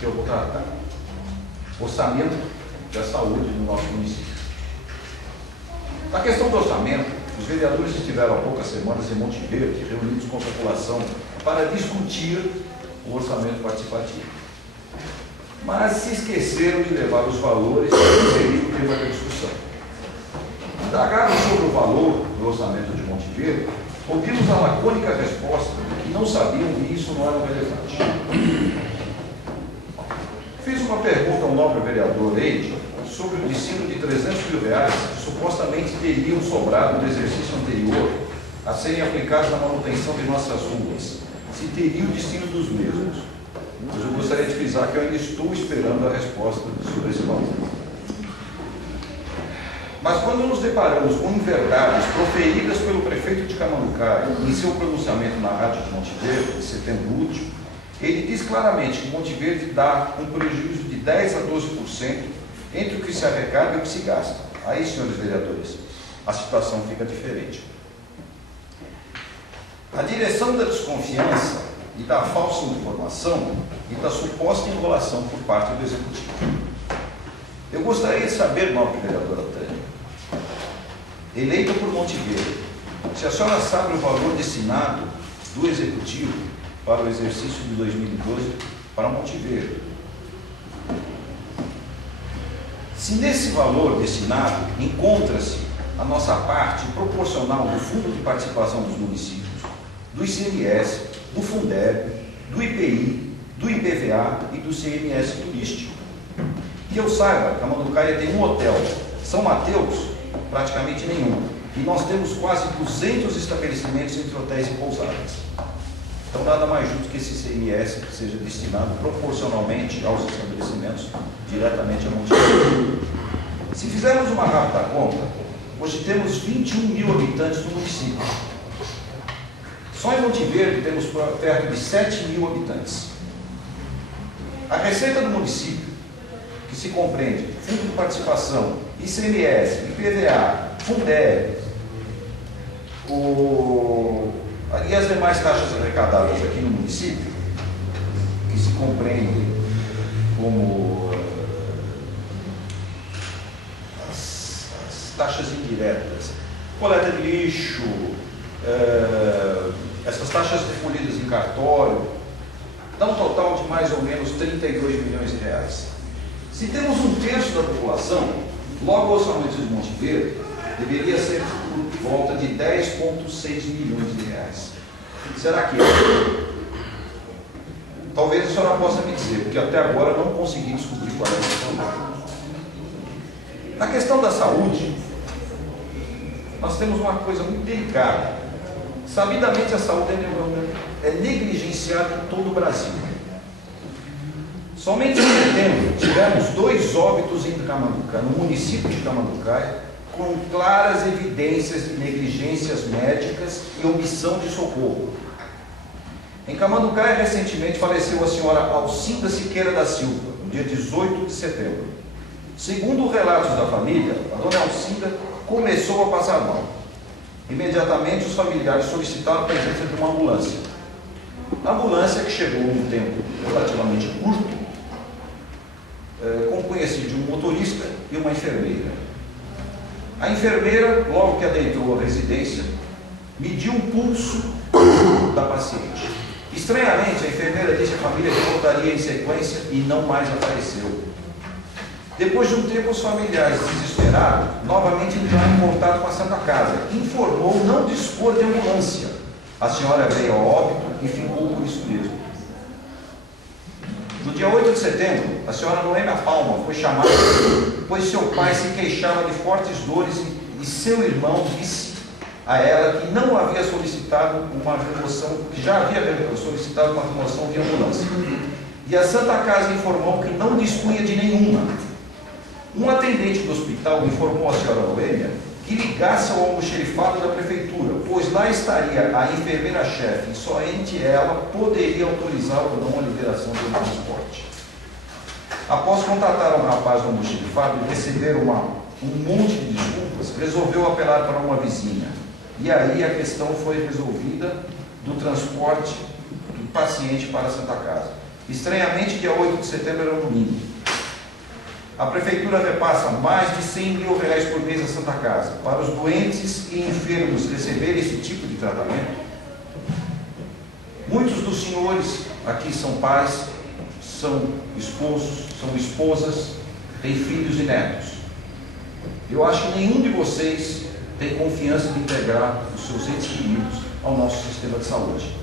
que eu vou tratar. Orçamento da saúde no nosso município. Na questão do orçamento, os vereadores estiveram há poucas semanas em Monte Verde, reunidos com a população, para discutir o orçamento participativo. Mas se esqueceram de levar os valores que inseriram o tema da discussão. Indagados sobre o valor do orçamento de Monte Verde, ouvimos a lacônica resposta de que não sabiam que isso não era relevante. Fiz uma pergunta ao nobre vereador Eide sobre o destino de R$300 mil que supostamente teriam sobrado no exercício anterior a serem aplicados na manutenção de nossas ruas. Se teria o destino dos mesmos. Mas eu gostaria de frisar que eu ainda estou esperando a resposta sobre esse valor. Mas quando nos deparamos com inverdades proferidas pelo prefeito de Camanducaia em seu pronunciamento na Rádio de Monte Verde, em setembro último, ele diz claramente que Monte Verde dá um prejuízo de 10% a 12% entre o que se arrecada e o que se gasta. Aí, senhores vereadores, a situação fica diferente. A direção da desconfiança e da falsa informação e da suposta enrolação por parte do Executivo. Eu gostaria de saber, nobre vereadora Tânia, eleita por Monte Verde, se a senhora sabe o valor destinado do Executivo para o exercício de 2012 para Monte Verde. Se nesse valor destinado encontra-se a nossa parte proporcional do Fundo de Participação dos Municípios, do ICMS, do Fundeb, do IPI, do IPVA e do CMS turístico. Que eu saiba, Camanducaia tem um hotel, São Mateus, praticamente nenhum. E nós temos quase 200 estabelecimentos entre hotéis e pousadas. Então, nada mais justo que esse CMS seja destinado proporcionalmente aos estabelecimentos diretamente a Monte Verde. Se fizermos uma rápida conta, hoje temos 21 mil habitantes no município. Só em Monte Verde temos perto de 7 mil habitantes. A receita do município, que se compreende Fundo de Participação, ICMS, IPVA, Fundeb, e as demais taxas arrecadadas aqui no município, que se compreendem como as taxas indiretas, coleta de lixo, essas taxas recolhidas em cartório, dá um total de mais ou menos 32 milhões de reais. Se temos um terço da população, logo o orçamento de Monte Verde deveria ser por volta de 10,6 milhões de reais. Será que é? Talvez a senhora possa me dizer, porque até agora não consegui descobrir qual é a questão. Na questão da saúde, nós temos uma coisa muito delicada. Sabidamente a saúde é negligenciada em todo o Brasil. Somente em setembro tivemos 2 óbitos em Camanducaia, no município de Camanducaia, com claras evidências de negligências médicas e omissão de socorro. Em Camanducaia, recentemente faleceu a senhora Alcinda Siqueira da Silva, no dia 18 de setembro. Segundo relatos da família, a dona Alcinda começou a passar mal. Imediatamente os familiares solicitaram a presença de uma ambulância. A ambulância, que chegou em um tempo relativamente curto, compunha-se de um motorista e uma enfermeira. A enfermeira, logo que adentrou a residência, mediu o pulso da paciente. Estranhamente, a enfermeira disse à família que voltaria em sequência e não mais apareceu. Depois de um tempo, os familiares, desesperados, novamente entraram em contato com a Santa Casa, que informou não dispor de ambulância. A senhora veio ao óbito e ficou por isso mesmo. No dia 8 de setembro, a senhora Noêmia Palma foi chamada, pois seu pai se queixava de fortes dores e seu irmão disse a ela que não havia solicitado uma remoção, que já havia solicitado uma remoção de ambulância. E a Santa Casa informou que não dispunha de nenhuma. Um atendente do hospital informou a senhora Noêmia que ligasse ao almoxerifado da prefeitura, pois lá estaria a enfermeira-chefe e somente ela poderia autorizar ou não a liberação do transporte. Após contratar um rapaz do almoxerifado e receber um monte de desculpas, resolveu apelar para uma vizinha. E aí a questão foi resolvida do transporte do paciente para a Santa Casa. Estranhamente, dia 8 de setembro era um domingo. A Prefeitura repassa mais de R$100 mil por mês à Santa Casa para os doentes e enfermos receberem esse tipo de tratamento. Muitos dos senhores aqui são pais, são esposos, são esposas, têm filhos e netos. Eu acho que nenhum de vocês tem confiança de integrar os seus entes queridos ao nosso sistema de saúde.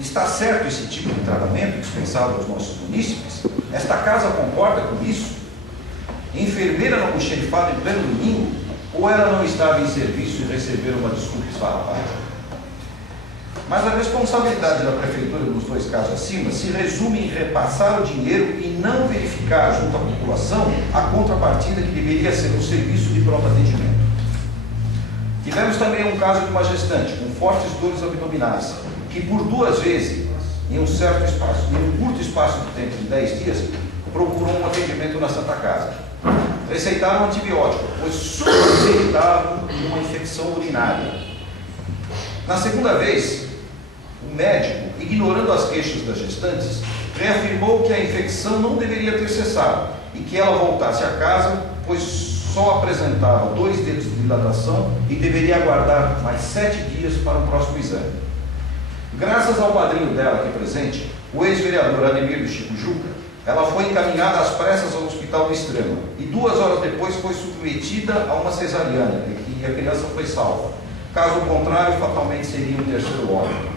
Está certo esse tipo de tratamento dispensado aos nossos munícipes? Esta casa concorda com isso? Enfermeira não almoxerifada em pleno domingo? Ou ela não estava em serviço e recebeu uma desculpa esfarrapada? Mas a responsabilidade da Prefeitura nos dois casos acima se resume em repassar o dinheiro e não verificar junto à população a contrapartida que deveria ser um serviço de pronto atendimento. Tivemos também um caso de uma gestante com fortes dores abdominais, que por 2 vezes, em um curto espaço de tempo de 10 dias, procurou um atendimento na Santa Casa. Receitaram antibiótico, pois suspeitavam de uma infecção urinária. Na segunda vez, o médico, ignorando as queixas das gestantes, reafirmou que a infecção não deveria ter cessado e que ela voltasse a casa, pois só apresentava 2 dedos de dilatação e deveria aguardar mais 7 dias para o próximo exame. Graças ao padrinho dela aqui presente, o ex-vereador Ademir do Chico Juca, ela foi encaminhada às pressas ao hospital do Extrema e 2 horas depois foi submetida a uma cesariana e a criança foi salva. Caso contrário, fatalmente seria um terceiro óbito.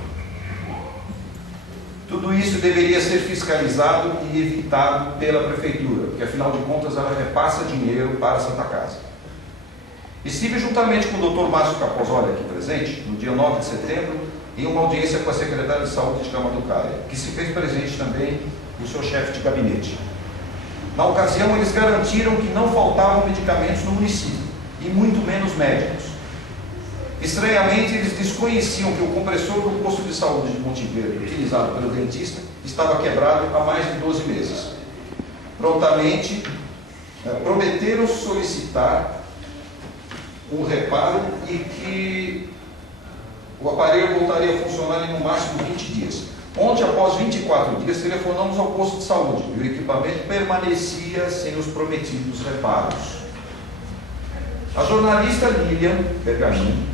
Tudo isso deveria ser fiscalizado e evitado pela Prefeitura, porque afinal de contas ela repassa dinheiro para a Santa Casa. Estive juntamente com o Dr. Márcio Capozoli aqui presente, no dia 9 de setembro, em uma audiência com a secretária de Saúde de Camanducaia, que se fez presente também o seu chefe de gabinete. Na ocasião, eles garantiram que não faltavam medicamentos no município, e muito menos médicos. Estranhamente, eles desconheciam que o compressor do posto de saúde de Monte Verde, utilizado pelo dentista, estava quebrado há mais de 12 meses. Prontamente, prometeram solicitar um reparo e que o aparelho voltaria a funcionar em no máximo 20 dias. Ontem, após 24 dias, telefonamos ao posto de saúde e o equipamento permanecia sem os prometidos reparos. A jornalista Lilian Bergamin,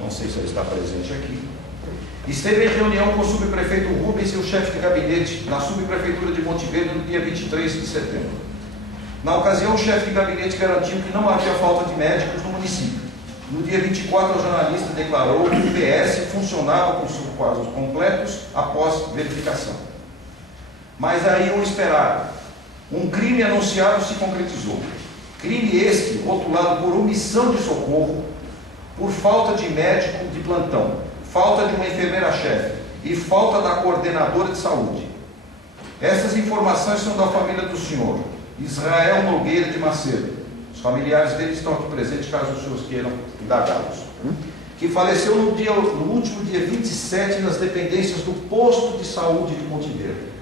não sei se ela está presente aqui, esteve em reunião com o subprefeito Rubens e o chefe de gabinete na subprefeitura de Monte Verde no dia 23 de setembro. Na ocasião, o chefe de gabinete garantiu que não havia falta de médicos no município. No dia 24, a jornalista declarou que o PS funcionava com seus quadros completos após verificação. Mas aí o esperado. Um crime anunciado se concretizou. Crime este rotulado por omissão de socorro, por falta de médico de plantão, falta de uma enfermeira-chefe e falta da coordenadora de saúde. Essas informações são da família do senhor Israel Nogueira de Macedo. Os familiares dele estão aqui presentes, caso os senhores queiram indagá-los. Que faleceu no último dia 27 nas dependências do posto de saúde de Monte Verde.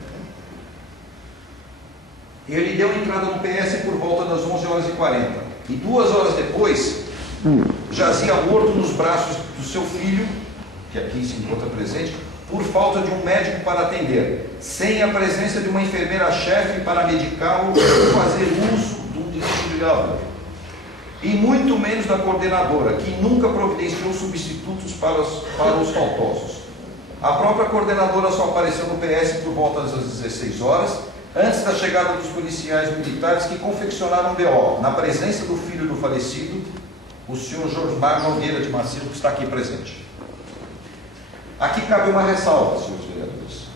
Ele deu entrada no PS por volta das 11h40 e 2 horas depois jazia morto nos braços do seu filho, que aqui se encontra presente, por falta de um médico para atender, sem a presença de uma enfermeira-chefe para medicá-lo ou fazer uso de um desfibrilador. E muito menos da coordenadora, que nunca providenciou substitutos para os faltosos. A própria coordenadora só apareceu no PS por volta das 16 horas, antes da chegada dos policiais militares que confeccionaram um BO, na presença do filho do falecido, o senhor Josmar Nogueira de Macedo, que está aqui presente. Aqui cabe uma ressalva, senhores vereadores.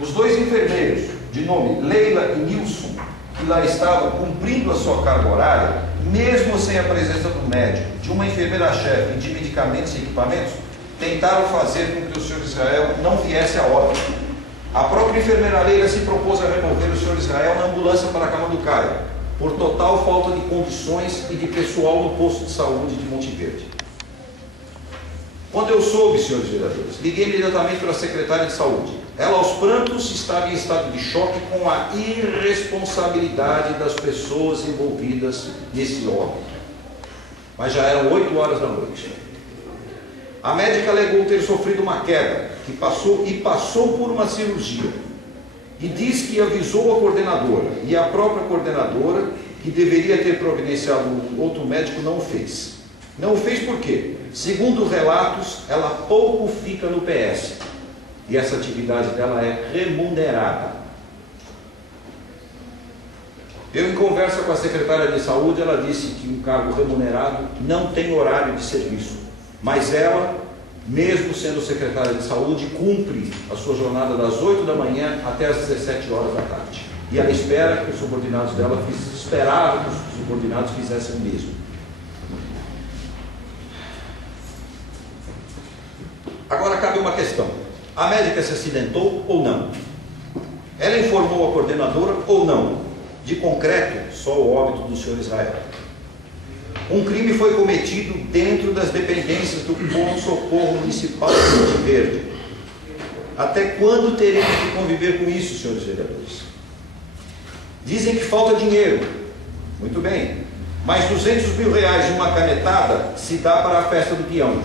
Os 2 enfermeiros, de nome Leila e Nilson, que lá estavam cumprindo a sua carga horária, mesmo sem a presença do médico, de uma enfermeira-chefe e de medicamentos e equipamentos, tentaram fazer com que o senhor Israel não viesse a óbito. A própria enfermeira Leila se propôs a remover o senhor Israel na ambulância para Camanducaia, por total falta de condições e de pessoal no posto de saúde de Monte Verde. Quando eu soube, senhores vereadores, liguei imediatamente para a secretária de saúde. Ela, aos prantos, estava em estado de choque com a irresponsabilidade das pessoas envolvidas nesse óbito. Mas já eram 8 horas da noite. A médica alegou ter sofrido uma queda que passou por uma cirurgia. E diz que avisou a coordenadora, e a própria coordenadora, que deveria ter providenciado outro médico, não o fez. Não o fez por quê? Segundo relatos, ela pouco fica no PS. E essa atividade dela é remunerada. Eu, em conversa com a secretária de saúde, ela disse que um cargo remunerado não tem horário de serviço. Mas ela, mesmo sendo secretária de saúde, cumpre a sua jornada das 8 da manhã até as 17 horas da tarde. E ela espera que os subordinados dela, esperava que os subordinados fizessem o mesmo. Agora cabe uma questão. A médica se acidentou ou não? Ela informou a coordenadora ou não? De concreto, só o óbito do senhor Israel. Um crime foi cometido dentro das dependências do Pronto-Socorro Municipal de Monte Verde. Até quando teremos que conviver com isso, senhores vereadores? Dizem que falta dinheiro. Muito bem. Mas 200 mil reais de uma canetada se dá para a festa do peão.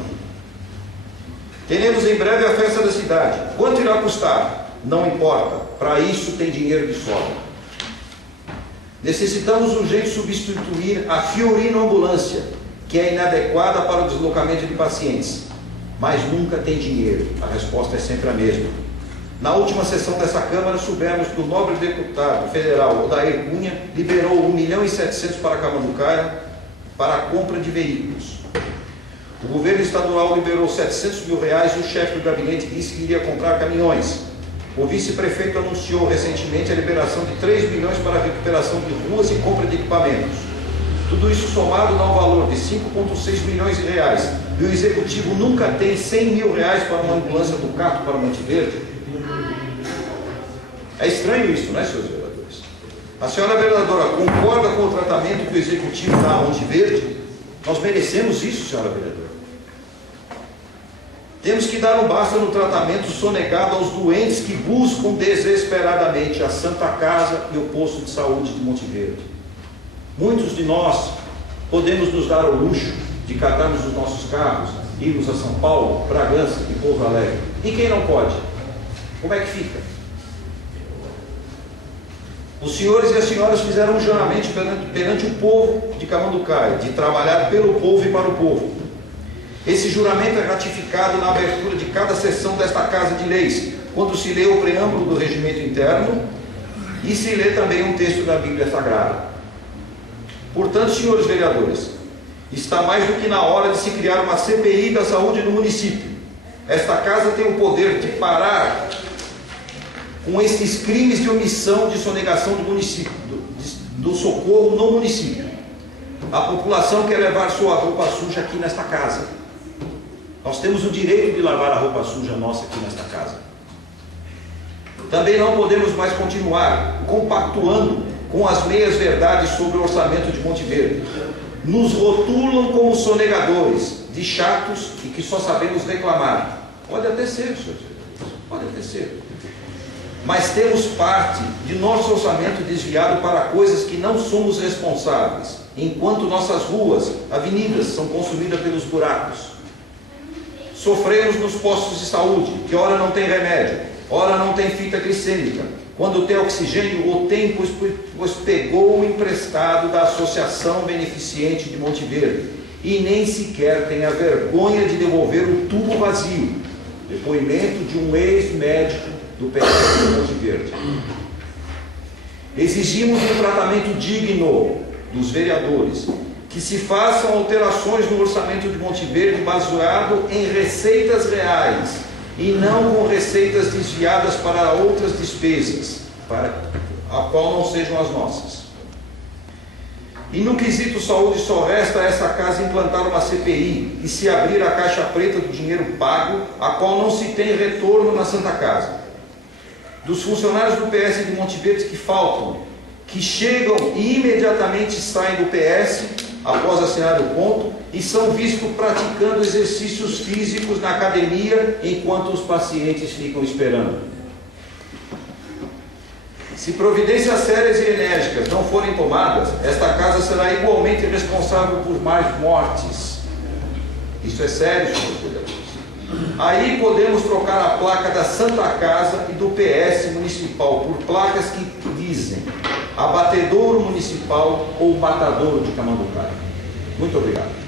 Teremos em breve a festa da cidade. Quanto irá custar? Não importa. Para isso tem dinheiro de sobra. Necessitamos urgente substituir a Fiorino Ambulância, que é inadequada para o deslocamento de pacientes. Mas nunca tem dinheiro. A resposta é sempre a mesma. Na última sessão dessa Câmara, soubemos que o nobre deputado federal Odair Cunha liberou 1.700.000 para Camanducaia para a compra de veículos. O governo estadual liberou 700 mil reais e o chefe do gabinete disse que iria comprar caminhões. O vice-prefeito anunciou recentemente a liberação de 3 milhões para a recuperação de ruas e compra de equipamentos. Tudo isso somado dá um valor de 5,6 milhões de reais. E o executivo nunca tem 100 mil reais para uma ambulância do Cato para Monte Verde. É estranho isso, não é, senhores vereadores? A senhora vereadora concorda com o tratamento que o executivo dá a Monte Verde? Nós merecemos isso, senhora vereadora. Temos que dar um basta no tratamento sonegado aos doentes que buscam desesperadamente a Santa Casa e o posto de saúde de Monte Verde. Muitos de nós podemos nos dar ao luxo de catarmos os nossos carros, irmos a São Paulo, Bragança e Pouso Alegre. E quem não pode? Como é que fica? Os senhores e as senhoras fizeram um juramento perante o povo de Camanducaia, de trabalhar pelo povo e para o povo. Esse juramento é ratificado na abertura de cada sessão desta Casa de Leis, quando se lê o preâmbulo do regimento interno e se lê também um texto da Bíblia Sagrada. Portanto, senhores vereadores, está mais do que na hora de se criar uma CPI da saúde no município. Esta Casa tem o poder de parar com esses crimes de omissão, de sonegação do município, do socorro no município. A população quer levar sua roupa suja aqui nesta casa. Nós temos o direito de lavar a roupa suja nossa aqui nesta casa. Também não podemos mais continuar compactuando com as meias-verdades sobre o orçamento de Monte Verde. Nos rotulam como sonegadores, de chatos e que só sabemos reclamar. Pode até ser, senhores, pode até ser. Mas temos parte de nosso orçamento desviado para coisas que não somos responsáveis, enquanto nossas ruas, avenidas, são consumidas pelos buracos. Sofremos nos postos de saúde, que ora não tem remédio, ora não tem fita glicêmica. Quando tem oxigênio, o tem, pois pegou o emprestado da Associação Beneficente de Monte Verde e nem sequer tem a vergonha de devolver o tubo vazio. Depoimento de um ex-médico do PS de Monte Verde. Exigimos um tratamento digno dos vereadores, que se façam alterações no orçamento de Monte Verde baseado em receitas reais e não com receitas desviadas para outras despesas, para a qual não sejam as nossas. E no quesito saúde só resta a essa casa implantar uma CPI e se abrir a caixa preta do dinheiro pago, a qual não se tem retorno na Santa Casa. Dos funcionários do PS de Monte Verde que faltam, que chegam e imediatamente saem do PS após assinar o ponto e são vistos praticando exercícios físicos na academia enquanto os pacientes ficam esperando. Se providências sérias e enérgicas não forem tomadas, esta casa será igualmente responsável por mais mortes. Isso é sério, senhores vereadores. Aí podemos trocar a placa da Santa Casa e do PS municipal por placas que dizem Abatedouro Municipal ou Matadouro de Camanducaia. Muito obrigado.